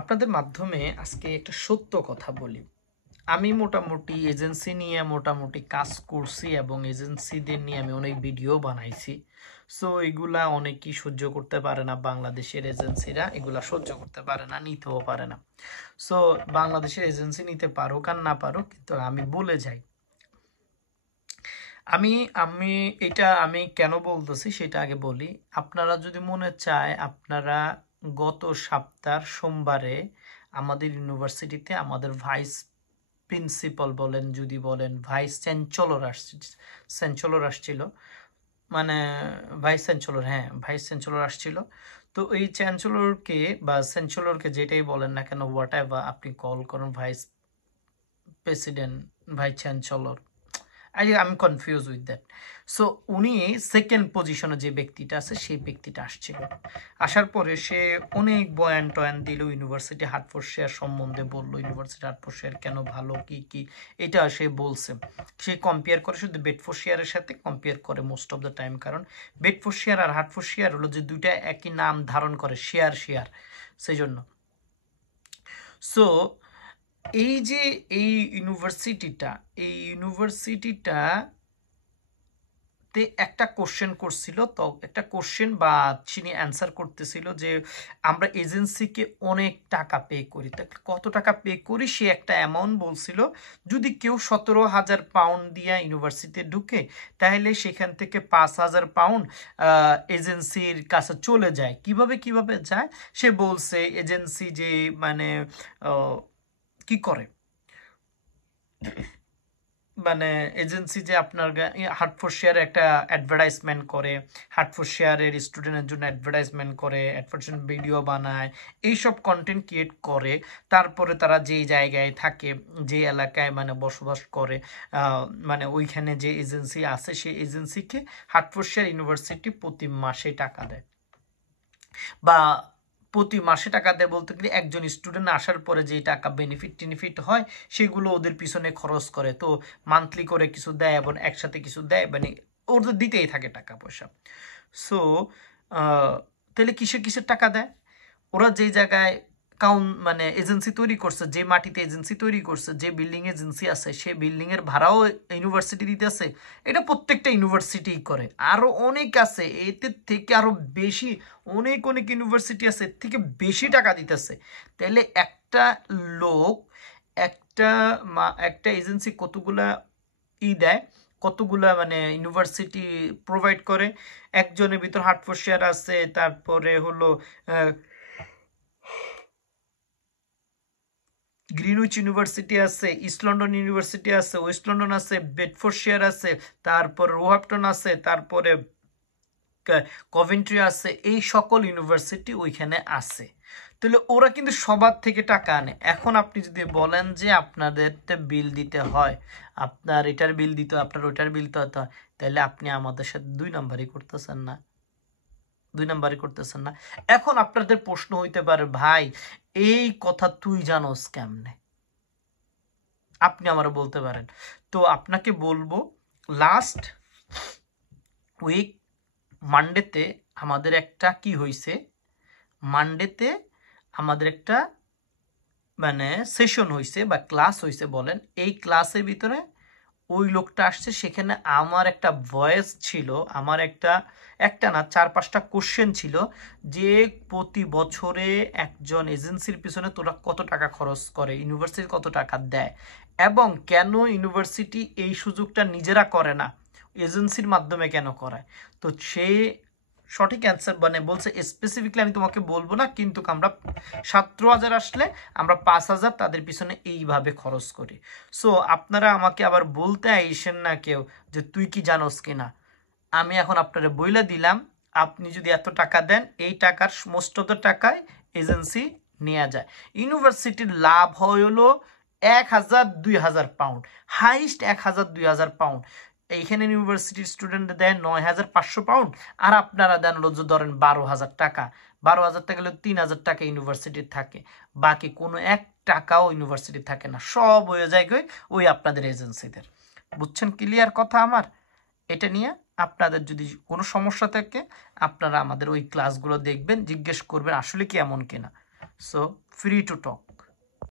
আপনাদের মাধ্যমে আজকে একটা সত্য কথা বলি। আমি মোটামুটি এজেন্সি নিয়ে মোটামুটি কাজ করছি এবং এজেন্সিদের নিয়ে আমি অনেক ভিডিও বানাইছি। সো এগুলা অনেকেই সহ্য করতে পারে না, বাংলাদেশের এজেন্সিরা এগুলা সহ্য করতে পারে না, নিতেও পারে না। সো বাংলাদেশের এজেন্সি নিতে পারুক আর না পারুক, কিন্তু আমি বলে যাই। আমি আমি আমি কেন বলতেছি সেটা আগে বলি। আপনারা যদি মনে চায়, আপনারা গত সপ্তাহ সোমবারে আমাদের ইউনিভার্সিটিতে আমাদের ভাইস প্রিন্সিপাল বলেন, যদি বলেন ভাইস চ্যান্সেলর আসছিল, মানে ভাইস চ্যান্সেলর, হ্যাঁ ভাইস চ্যান্সেলর আসছিল। তো এই চ্যান্সেলরকে বা চ্যান্সেলরকে যেটাই বলেন না কেন, হোয়াট এভার আপনি কল করেন, ভাইস প্রেসিডেন্ট, ভাইস চ্যান্সেলর, আমি কনফিউজ উইথ দ্যাট। সো উনি সেকেন্ড পজিশনে যে ব্যক্তিটা আছে সেই ব্যক্তিটা আসছিল। আসার পরে সে অনেক বয়ান টয়ান দিল, ইউনিভার্সিটি হার্টফোর্ডশায়ার সম্বন্ধে বললো, ইউনিভার্সিটি হার্টফোর্ডশায়ার কেন ভালো, কি কি এটা সে বলছে। সে কম্পেয়ার করে শুধু বেডফোর্ডশায়ারের সাথে কম্পেয়ার করে মোস্ট অফ দ্য টাইম, কারণ বেডফোর্ডশায়ার আর হার্টফোর্ডশায়ার হলো যে দুইটা একই নাম ধারণ করে, শেয়ার সেই জন্য। সো এই যে এই ইউনিভার্সিটিটা একটা কোশ্চেন করছিল, তো একটা কোশ্চেন বা তিনি অ্যান্সার করতেছিল যে আমরা এজেন্সিকে অনেক টাকা পে করি। কত টাকা পে করি সে একটা অ্যামাউন্ট বলছিল। যদি কেউ 17,000 পাউন্ড দিয়ে ইউনিভার্সিটিতে ঢুকে, তাহলে সেখান থেকে 5,000 পাউন্ড এজেন্সির কাছে চলে যায়। কিভাবে যায় সে বলছে, এজেন্সি যে মানে কি করে, মানে এজেন্সি যে আপনার হার্টফোর্ডশায়ার একটা অ্যাডভার্টাইজমেন্ট করে, হার্টফোর্ডশায়ারের স্টুডেন্টের জন্য অ্যাডভার্টাইজমেন্ট করে, অ্যাডভার্টাইজমেন্ট ভিডিও বানায়, এইসব কন্টেন্ট ক্রিয়েট করে। তারপরে তারা যেই জায়গায় থাকে, যে এলাকায় মানে বসবাস করে, মানে ওইখানে যে এজেন্সি আছে সেই এজেন্সিকে হার্টফোর্ডশায়ার ইউনিভার্সিটি প্রতি মাসে টাকা দেয়, বা প্রতি মাসে টাকা দেয় বলতে গেলে একজন স্টুডেন্ট আসার পরে যে টাকা টেনিফিট হয় সেগুলো ওদের পিছনে খরচ করে। তো মান্থলি করে কিছু দেয় এবং একসাথে কিছু দেয়, মানে ওদের দিতেই থাকে টাকা পয়সা। সো তাহলে কিসের টাকা দেয়? ওরা যেই জায়গায় মানে এজেন্সি তৈরি করছে, যে মাটিতে এজেন্সি তৈরি করছে, যে বিল্ডিং এজেন্সি আছে, সে বিল্ডিং এর ভাড়াও ইউনিভার্সিটি দিতেছে। এটা প্রত্যেকটা ইউনিভার্সিটি করে, আরো অনেক আছে এতে থেকে আরো বেশি, অনেক ইউনিভার্সিটি আছে এর থেকে বেশি টাকা দিতেছে। তাহলে একটা লোক, একটা একটা এজেন্সি কতগুলা দেয়, কতগুলা মানে ইউনিভার্সিটি প্রোভাইড করে। একজনের ভিতর হার্টফোর্ডশায়ার আছে, তারপরে হলো গ্রিনউইচ ইউনিভার্সিটি আছে, ইস্ট লন্ডন ইউনিভার্সিটি আছে, ওয়েস্ট লন্ডন আছে, বেডফোর্ডশায়ার আছে, তারপর রোহাম্পটন আছে, তারপরে কভেন্ট্রি আছে, এই সকল ইউনিভার্সিটি ওইখানে আছে। তাহলে ওরা কিন্তু সবার থেকে টাকা আনে। এখন আপনি যদি বলেন যে আপনাদের বিল দিতে হয়, আপনার এটার বিল দিতে হয়, আপনার ওইটার বিল দিতে হয়, তাহলে আপনি আমাদের সাথে দুই নাম্বারই করতেছেন না। এখন আপনাদের প্রশ্ন হইতে পারে, ভাই এই কথা তুই জানোস কেমনে? আপনি আমারও বলতে পারেন। তো আপনাকে বলবো, লাস্ট উইক মানডেতে আমাদের একটা কি হয়েছে, মানডেতে আমাদের একটা মানে সেশন হয়েছে বা ক্লাস হয়েছে বলেন। এই ক্লাসের ভিতরে ওই লোকটা আসছে, সেখানে আমার একটা ভয়েস ছিল, আমার একটা না 4-5টা কোশ্চেন ছিল, যে প্রতি বছরে একজন এজেন্সির পিছনে তোরা কত টাকা খরচ করে, ইউনিভার্সিটি কত টাকা দেয়, এবং কেন ইউনিভার্সিটি এই সুযোগটা নিজেরা করে না, এজেন্সির মাধ্যমে কেন করায়। তো সে সঠিক অ্যান্সার মানে বলছে, স্পেসিফিকলি আমি তোমাকে বলবো না, কিন্তু আমরা 17,000 আসলে আমরা 5,000 তাদের পিছনে এইভাবে খরচ করি। সো আপনারা আমাকে আবার বলতে আইসেন না কেউ যে তুই কি জানোস কিনা। আমি এখন আপনারা বইলা দিলাম, আপনি যদি এত টাকা দেন, এই টাকার মোস্ট অফ দ্য টাকায় এজেন্সি নেওয়া যায়। ইউনিভার্সিটির লাভ হলো 1,000-2,000 পাউন্ড, হাইস্ট 1,000-2,000 পাউন্ড। এইখানে ইউনিভার্সিটির স্টুডেন্ট দেয় 9,500 পাউন্ড, আর আপনারা দেন হলো ধরেন 12,000 টাকা। 12,000 টাকা হলে 3,000 টাকা ইউনিভার্সিটির থাকে, বাকি কোনো এক টাকাও ইউনিভার্সিটি থাকে না, সব হয়ে যায় ওই আপনাদের এজেন্সিদের। বুঝছেন ক্লিয়ার কথা আমার? এটা নিয়ে আপনাদের যদি কোনো সমস্যা থাকে, আপনারা আমাদের ওই ক্লাসগুলো দেখবেন, জিজ্ঞেস করবেন আসলে কি এমন কিনা। So free to talk.